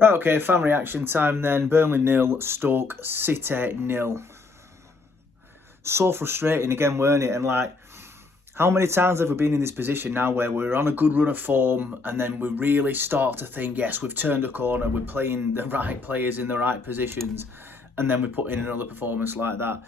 Right, okay, fan reaction time then. Burnley 0, Stoke City 0. So frustrating again, weren't it? And how many times have we been in this position now where we're on a good run of form and then we really start to think, yes, we've turned a corner, we're playing the right players in the right positions, and then we put in another performance like that.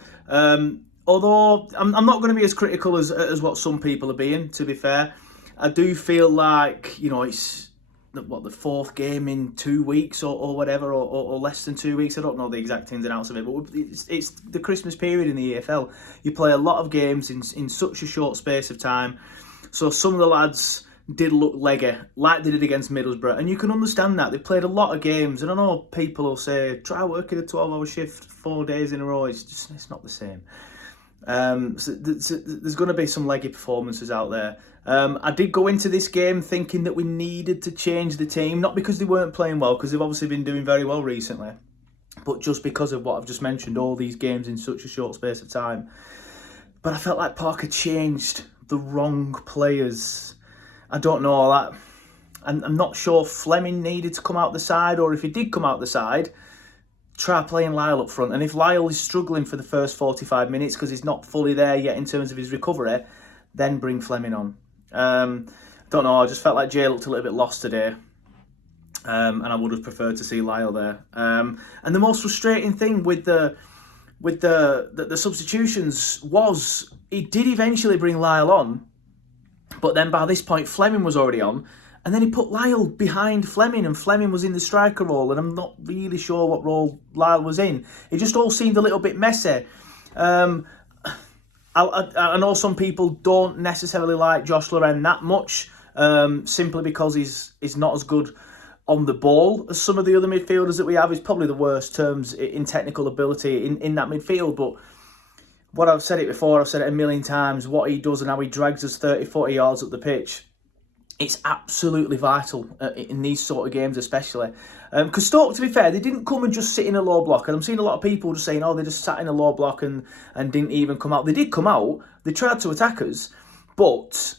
Although I'm not going to be as critical as what some people are being, to be fair. I do feel like, it's the fourth game in 2 weeks or whatever, or less than 2 weeks. I don't know the exact ins and outs of it, but it's the Christmas period in the EFL. You play a lot of games in such a short space of time. So some of the lads did look leggy, like they did against Middlesbrough, and you can understand that. They played a lot of games, and I know people will say, try working a 12-hour shift 4 days in a row. It's not the same. So there's going to be some leggy performances out there. I did go into this game thinking that we needed to change the team, not because they weren't playing well, because they've obviously been doing very well recently, but just because of what I've just mentioned, all these games in such a short space of time. But I felt like Parker changed the wrong players. I don't know, I'm not sure Fleming needed to come out the side, or if he did come out the side, try playing Lyle up front. And if Lyle is struggling for the first 45 minutes because he's not fully there yet in terms of his recovery, then bring Fleming on. Don't know, I just felt like Jay looked a little bit lost today. And I would have preferred to see Lyle there. And the most frustrating thing with the substitutions was he did eventually bring Lyle on, but then by this point Fleming was already on. And then he put Lyle behind Fleming, and Fleming was in the striker role, and I'm not really sure what role Lyle was in. It just all seemed a little bit messy. I know some people don't necessarily like Josh Loren that much, simply because he's not as good on the ball as some of the other midfielders that we have. He's probably the worst terms in technical ability in that midfield, but what I've said it before, I've said it a million times, what he does and how he drags us 30, 40 yards up the pitch, it's absolutely vital in these sort of games especially. Because Stoke, to be fair, they didn't come and just sit in a low block. And I'm seeing a lot of people just saying, oh, they just sat in a low block and didn't even come out. They did come out. They tried to attack us. But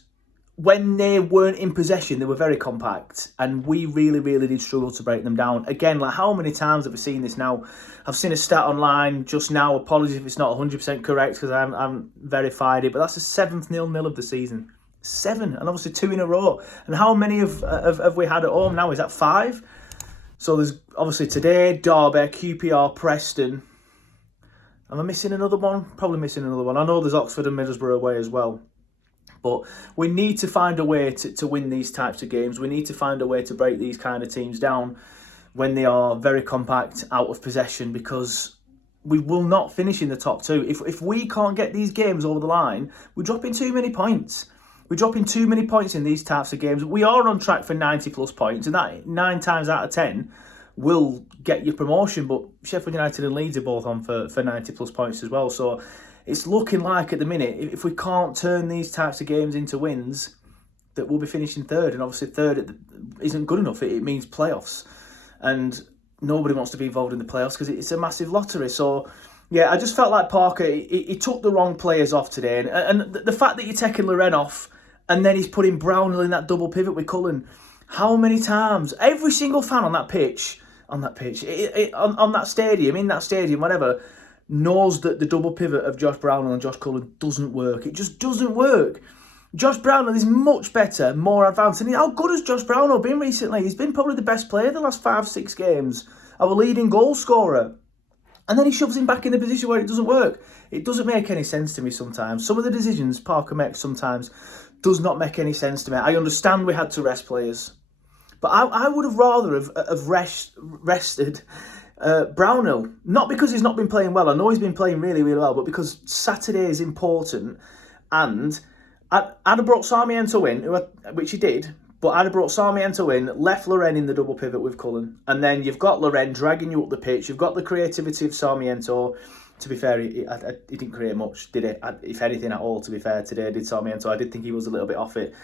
when they weren't in possession, they were very compact. And we really, really did struggle to break them down. Again, how many times have we seen this now? I've seen a stat online just now. Apologies if it's not 100% correct because I haven't verified it. But that's the 7th 0-0 of the season. 7, and obviously 2 in a row. And how many have we had at home now? Is that 5? So there's obviously today, Derby, QPR, Preston. Am I missing another one? Probably missing another one. I know there's Oxford and Middlesbrough away as well. But we need to find a way to win these types of games. We need to find a way to break these kind of teams down when they are very compact, out of possession, because we will not finish in the top 2. If we can't get these games over the line, we're dropping too many points. We're dropping too many points in these types of games. We are on track for 90 plus points, and that 9 times out of 10 will get you promotion. But Sheffield United and Leeds are both on for 90 plus points as well. So it's looking like at the minute, if we can't turn these types of games into wins, that we'll be finishing 3rd. And obviously 3rd isn't good enough. It means playoffs. And nobody wants to be involved in the playoffs because it's a massive lottery. So yeah, I just felt like Parker, he took the wrong players off today. And the fact that you're taking Loren off, and then he's putting Brownhill in that double pivot with Cullen. How many times? Every single fan on that stadium, whatever, knows that the double pivot of Josh Brownhill and Josh Cullen doesn't work. It just doesn't work. Josh Brownhill is much better, more advanced. And how good has Josh Brownhill been recently? He's been probably the best player the last 5-6 games. Our leading goal scorer. And then he shoves him back in the position where it doesn't work. It doesn't make any sense to me sometimes. Some of the decisions Parker makes sometimes does not make any sense to me. I understand we had to rest players, but I would have rather have rested Brownhill. Not because he's not been playing well. I know he's been playing really, really well, but because Saturday is important. And I'd have brought Sarmiento in, which he did, but I'd have brought Sarmiento in, left Loren in the double pivot with Cullen. And then you've got Loren dragging you up the pitch. You've got the creativity of Sarmiento. To be fair, he didn't create much, did it? If anything at all, to be fair, today did Sarmiento. I did think he was a little bit off it.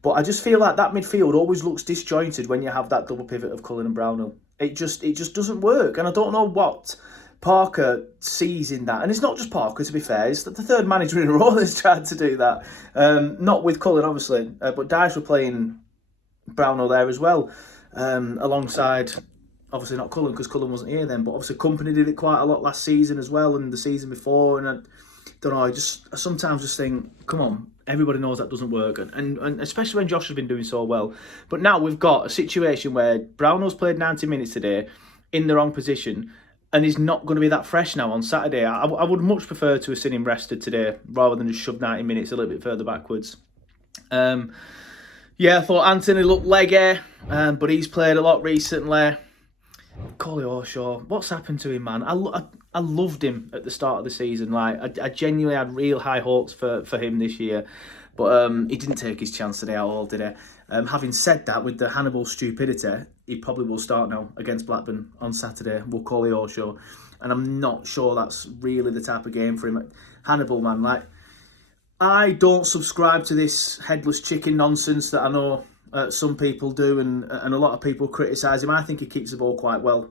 But I just feel like that midfield always looks disjointed when you have that double pivot of Cullen and Brownhill. It just doesn't work. And I don't know what Parker sees in that. And it's not just Parker, to be fair. It's the 3rd manager in a row that's tried to do that. Not with Cullen, obviously. But Dice were playing Brownhill there as well, alongside obviously not Cullen because Cullen wasn't here then, but obviously Company did it quite a lot last season as well and the season before. And I don't know, I sometimes just think, come on, everybody knows that doesn't work. And especially when Josh has been doing so well. But now we've got a situation where Brownell's played 90 minutes today in the wrong position and he's not going to be that fresh now on Saturday. I would much prefer to have seen him rested today rather than just shove 90 minutes a little bit further backwards. Yeah, I thought Anthony looked leggy, but he's played a lot recently. Coley Orshaw, what's happened to him, man? I loved him at the start of the season. Like I genuinely had real high hopes for him this year, but he didn't take his chance today at all, did he? Having said that, with the Hannibal stupidity, he probably will start now against Blackburn on Saturday. Will Coley Orshaw, and I'm not sure that's really the type of game for him. Hannibal, man, like I don't subscribe to this headless chicken nonsense that I know some people do, and a lot of people criticise him. I think he keeps the ball quite well,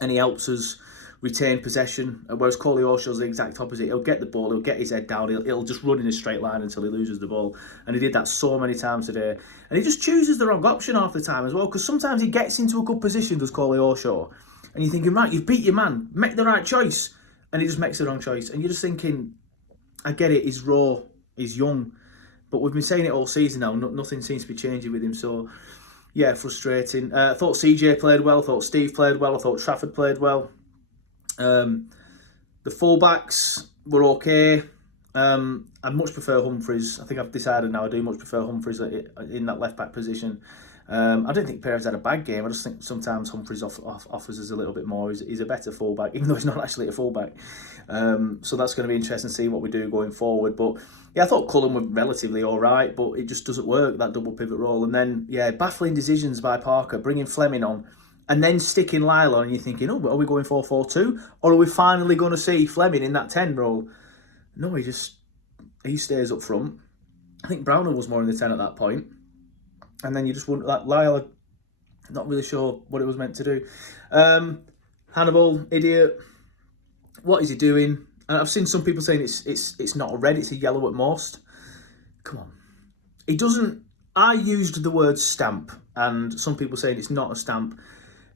and he helps us retain possession. Whereas Coley Orshaw's the exact opposite. He'll get the ball, he'll get his head down, he'll just run in a straight line until he loses the ball. And he did that so many times today. And he just chooses the wrong option half the time as well, because sometimes he gets into a good position, does Coley Orshaw, and you're thinking, right, you've beat your man, make the right choice, and he just makes the wrong choice. And you're just thinking, I get it, he's raw, he's young, but we've been saying it all season now, nothing seems to be changing with him, so yeah, frustrating. I thought CJ played well, I thought Steve played well, I thought Trafford played well. The fullbacks were okay. I'd much prefer Humphreys. I think I've decided now I do much prefer Humphreys in that left back position. I don't think Perez had a bad game. I just think sometimes Humphreys offers us a little bit more. He's a better fullback, even though he's not actually a fullback. So that's going to be interesting to see what we do going forward. But yeah, I thought Cullen were relatively all right, but it just doesn't work, that double pivot role. And then, yeah, baffling decisions by Parker, bringing Fleming on and then sticking Lyle on, and you're thinking, oh, are we going 4-4-2? Or are we finally going to see Fleming in that 10 role? No, he stays up front. I think Brownell was more in the 10 at that point. And then you just wonder that Lyle, not really sure what it was meant to do. Hannibal, idiot. What is he doing? And I've seen some people saying it's not a red, it's a yellow at most. Come on. He doesn't. I used the word stamp, and some people saying it's not a stamp.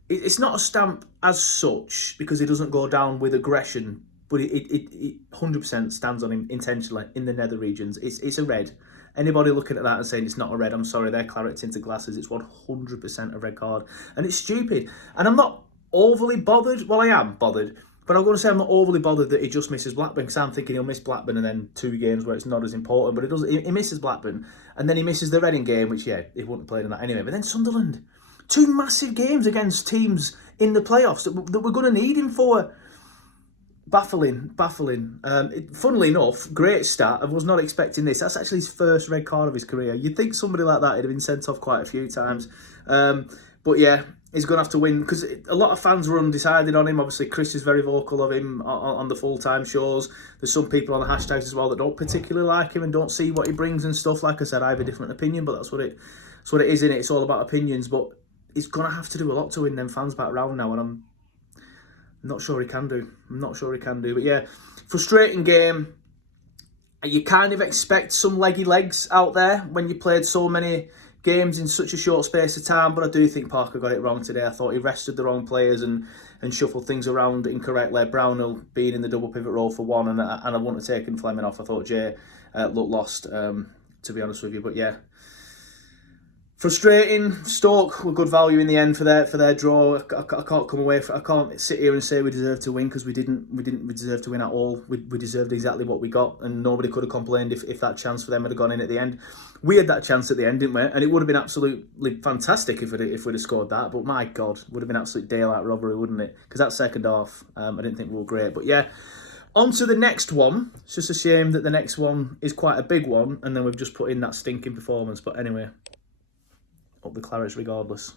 It's not a stamp as such because it doesn't go down with aggression, but it 100% stands on him intentionally in the nether regions. It's a red. Anybody looking at that and saying it's not a red, I'm sorry, they're claret tinted glasses. It's 100% a red card. And it's stupid. And I'm not overly bothered. Well, I am bothered. But I'm going to say I'm not overly bothered that he just misses Blackburn, because I'm thinking he'll miss Blackburn and then 2 games where it's not as important. But it doesn't. He misses Blackburn. And then he misses the Reading game, which, yeah, he wouldn't have played in that anyway. But then Sunderland. 2 massive games against teams in the playoffs that we're going to need him for. Baffling. Funnily enough, great start. I was not expecting this. That's actually his first red card of his career. You'd think somebody like that would have been sent off quite a few times. But yeah, he's going to have to win, because a lot of fans were undecided on him. Obviously, Chris is very vocal of him on the full-time shows. There's some people on the hashtags as well that don't particularly like him and don't see what he brings and stuff. Like I said, I have a different opinion, but that's what it is, innit? It's all about opinions. But he's going to have to do a lot to win them fans back round now, and I'm not sure he can do. But yeah, frustrating game. You kind of expect some leggy legs out there when you played so many games in such a short space of time, but I do think Parker got it wrong today. I thought he rested the wrong players and shuffled things around incorrectly. Brownell being in the double pivot role for one, and I wouldn't have taken Fleming off. I thought Jay looked lost, to be honest with you. But yeah, frustrating. Stoke were good value in the end for their draw. I can't come away I can't sit here and say we deserved to win, because we didn't deserve to win at all. We deserved exactly what we got, and nobody could have complained if that chance for them had gone in at the end. We had that chance at the end, didn't we? And it would have been absolutely fantastic if we'd have scored that. But my God, would have been absolute daylight robbery, wouldn't it? Because that second half, I didn't think we were great. But yeah, on to the next one. It's just a shame that the next one is quite a big one, and then we've just put in that stinking performance. But anyway, up the clarets regardless.